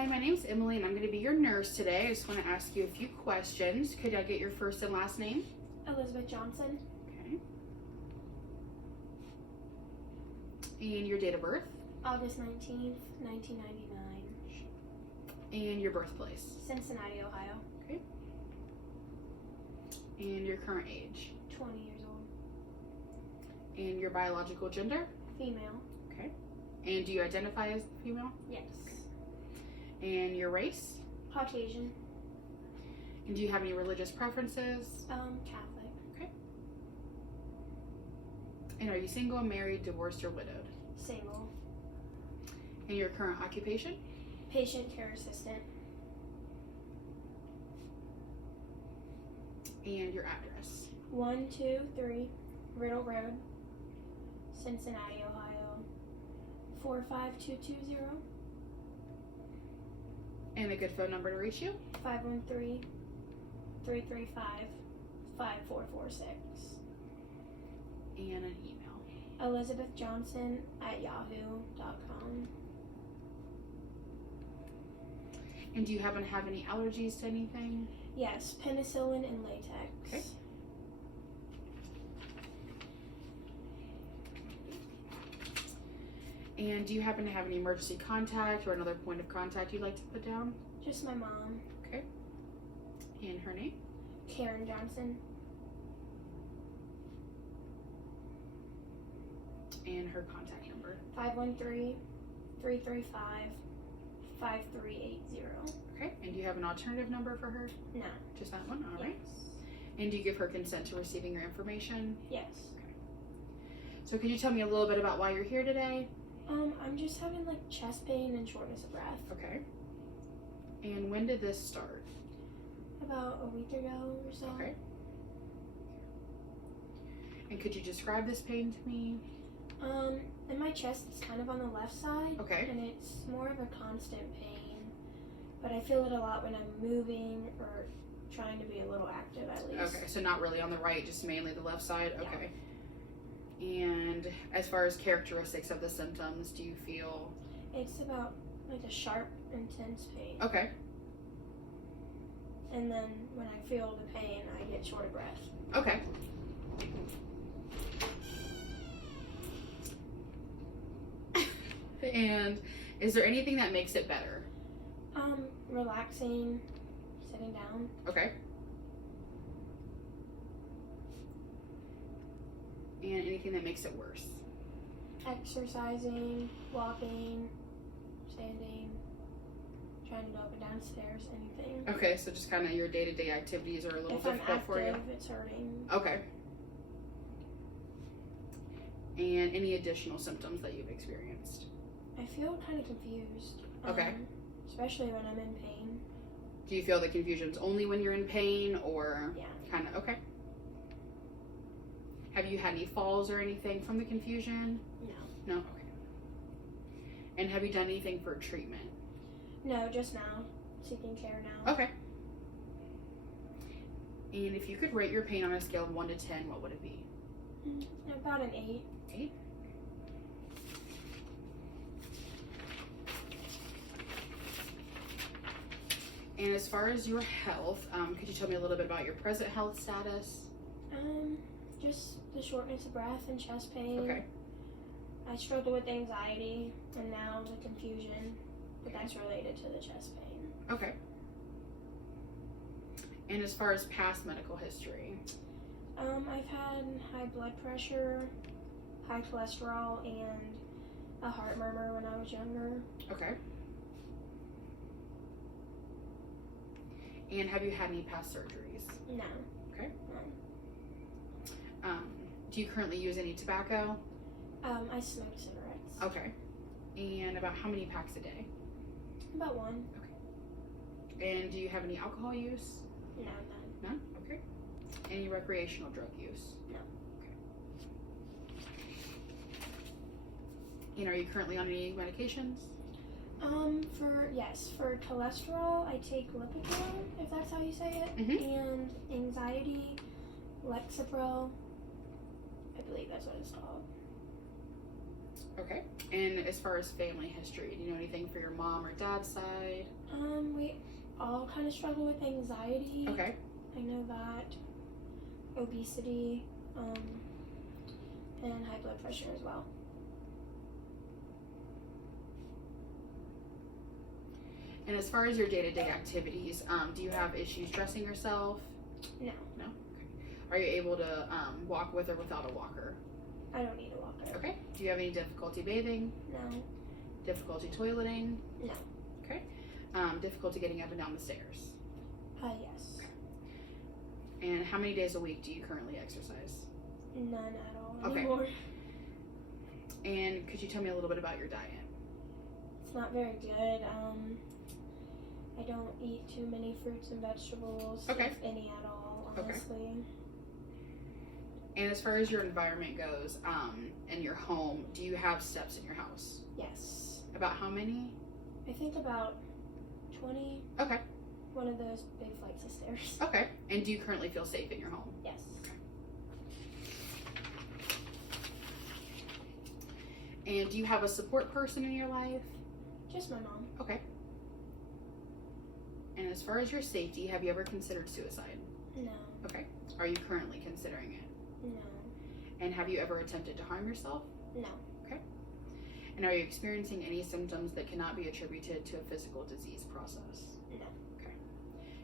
Hi, my name's Emily and I'm going to be your nurse today. I just want to ask you a few questions. Could I get your first and last name? Elizabeth Johnson, Okay. And your date of birth? August 19th, 1999, And your birthplace? Cincinnati, Ohio, Okay. And your current age? 20 years old, And your biological gender? female, Okay. And do you identify as female? yes, And your race? Caucasian, And do you have any religious preferences? Catholic, And are you single, married, divorced, or widowed? single, And your current occupation? patient care assistant, And your address? 123 Riddle Road, Cincinnati, Ohio, 45220, And a good phone number to reach you? 513-335-5446. And an email. ElizabethJohnson@yahoo.com. And do you happen to have any allergies to anything? Yes, penicillin and latex. Okay. And do you happen to have any emergency contact or another point of contact you'd like to put down? Just my mom, Okay. And her name? Karen Johnson. And her contact number. 513-335-5380. Okay. And do you have an alternative number for her? No. Just that one? All right. Yes. And do you give her consent to receiving your information? Yes. So could you tell me a little bit about why you're here today? I'm just having like chest pain and shortness of breath. Okay. And when did this start? About a week ago or so. Okay. And could you describe this pain to me? In my chest, it's kind of on the left side. Okay. And it's more of a constant pain. But I feel it a lot when I'm moving or trying to be a little active at least. Okay, so not really on the right, just mainly the left side? Yeah. Okay. And as far as characteristics of the symptoms, do you feel... It's about like a sharp, intense pain. Okay. And then when I feel the pain, I get short of breath. Okay. And is there anything that makes it better? Relaxing, sitting down. Okay. And anything that makes it worse? Exercising, walking, standing, trying to go up and down stairs, anything. Okay, so just kind of your day-to-day activities are a little If I'm difficult for you? active, it's hurting. Okay. And any additional symptoms that you've experienced? I feel kind of confused. Okay. Especially when I'm in pain. Do you feel the confusion's only when you're in pain, or Yeah. kind of, okay. Have you had any falls or anything from the confusion? No. No? Okay. And have you done anything for treatment? No, just now. Seeking care now. Okay. And if you could rate your pain on a scale of 1 to 10, what would it be? About an 8. 8? And as far as your health, could you tell me a little bit about your present health status? Just the shortness of breath and chest pain. Okay. I struggle with anxiety and now the confusion, but that's related to the chest pain. Okay. And as far as past medical history? I've had high blood pressure, high cholesterol, and a heart murmur when I was younger. Okay. And have you had any past surgeries? No. Okay. No. Do you currently use any tobacco? I smoke cigarettes. Okay. And about how many packs a day? About 1. And do you have any alcohol use? No, none. None? Okay. Any recreational drug use? No. Okay. And are you currently on any medications? For cholesterol, I take Lipitor, if that's how you say it, and anxiety, Lexapro. I believe that's what it's called. Okay. And as far as family history, do you know anything for your mom or dad's side? We all kind of struggle with anxiety. Okay. I know that. Obesity, and high blood pressure as well. And as far as your day-to-day activities, do you have issues dressing yourself? No. No? Okay. Are you able to walk with or without a walker? I don't need a walker. Okay. Do you have any difficulty bathing? No. Difficulty toileting? No. Okay. Difficulty getting up and down the stairs? Yes. And how many days a week do you currently exercise? None at all Okay. anymore. And could you tell me a little bit about your diet? It's not very good. I don't eat too many fruits and vegetables, Okay. if any at all, Okay. honestly. And as far as your environment goes, in your home, do you have steps in your house? Yes. About how many? I think about 20. Okay. One of those big flights of stairs. Okay. And do you currently feel safe in your home? Yes. And do you have a support person in your life? Just my mom. Okay. And as far as your safety, have you ever considered suicide? No. Okay. Are you currently considering it? No. And have you ever attempted to harm yourself? No. And are you experiencing any symptoms that cannot be attributed to a physical disease process? No. Okay.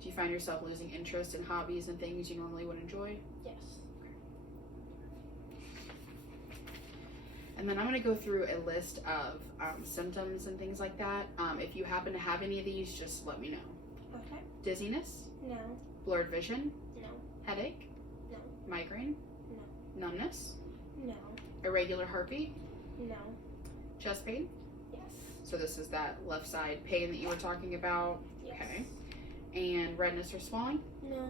Do you find yourself losing interest in hobbies and things you normally would enjoy? Yes. And then I'm going to go through a list of symptoms and things like that. If you happen to have any of these, just let me know. Okay. Dizziness, No. blurred vision, No. headache, No. migraine, numbness, No. irregular heartbeat, No. chest pain. Yes. So this is that left side pain that you were talking about. Yes. Okay. And redness or swelling, No.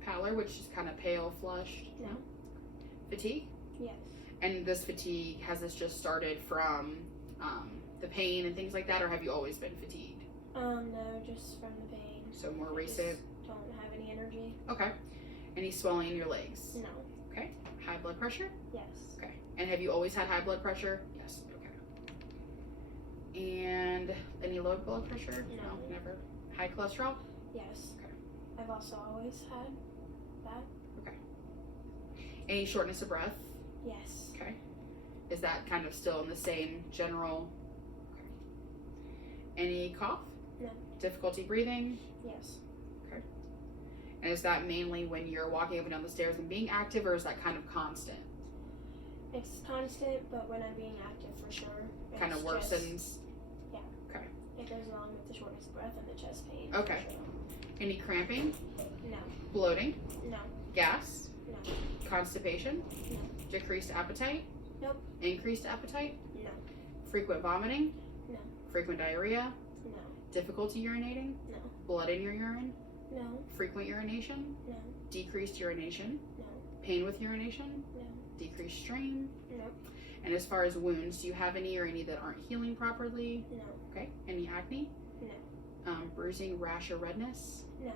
pallor, which is kind of pale, flushed. No. Fatigue. Yes. And this fatigue, has this just started from the pain and things like that, or have you always been fatigued? No, just from the pain. So more I recent. just don't have any energy. Okay. Any swelling in your legs? No. Okay. High blood pressure? Yes. Okay. And have you always had high blood pressure? Yes. Okay. And any low blood pressure? No. Never. High cholesterol? Yes. Okay. I've also always had that. Any shortness of breath? Yes. Okay. Is that kind of still in the same general? Okay. Any cough? No. Difficulty breathing? Yes. And is that mainly when you're walking up and down the stairs and being active, or is that kind of constant? It's constant, but when I'm being active, for sure. Kind of it's worsens? just- It goes along with the shortness of breath and the chest pain. for Okay. sure. Any cramping? No. Bloating? No. Gas? No. Constipation? No. Decreased appetite? Nope. Increased appetite? No. Frequent vomiting? No. Frequent diarrhea? No. Difficulty urinating? No. Blood in your urine? No. Frequent urination? No. Decreased urination? No. Pain with urination? No. Decreased strain? No. And as far as wounds, do you have any or any that aren't healing properly? No. Okay. Any acne? No. Bruising, rash, or redness? No.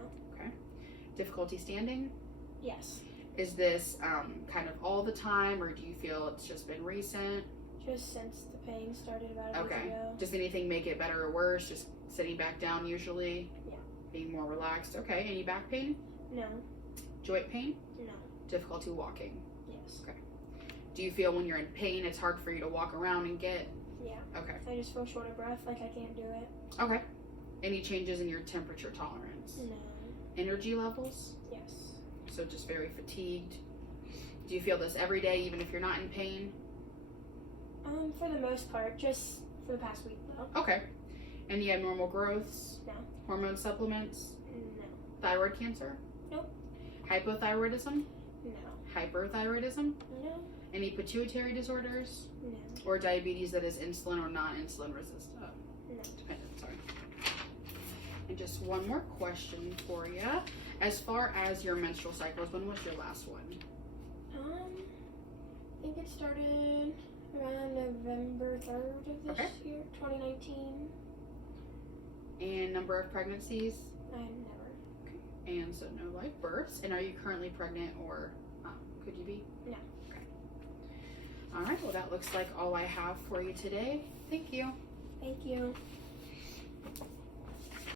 Difficulty standing? Yes. Is this kind of all the time, or do you feel it's just been recent? Just since the pain started about a week Okay. ago. Does anything make it better or worse? Just sitting back down usually? Yeah. Being more relaxed? Okay. Any back pain? No. Joint pain? No. Difficulty walking? Yes. Do you feel when you're in pain it's hard for you to walk around and get? Yeah. Okay. I just feel short of breath, like I can't do it. Okay. Any changes in your temperature tolerance? No. Energy levels? Yes. So just very fatigued. Do you feel this every day even if you're not in pain? For the most part, just for the past week though. Okay. Any abnormal growths? No. Hormone supplements? No. Thyroid cancer? Nope. Hypothyroidism? No. Hyperthyroidism? No. Any pituitary disorders? No. Or diabetes that is insulin or non-insulin resistant? No. Dependent, sorry. And just one more question for you. As far as your menstrual cycles, when was your last one? I think it started around November 3rd of this Okay. year, 2019. And number of pregnancies? I never. And so no live births. And are you currently pregnant, or could you be? No. Okay. All right, well, that looks like all I have for you today. Thank you. Thank you.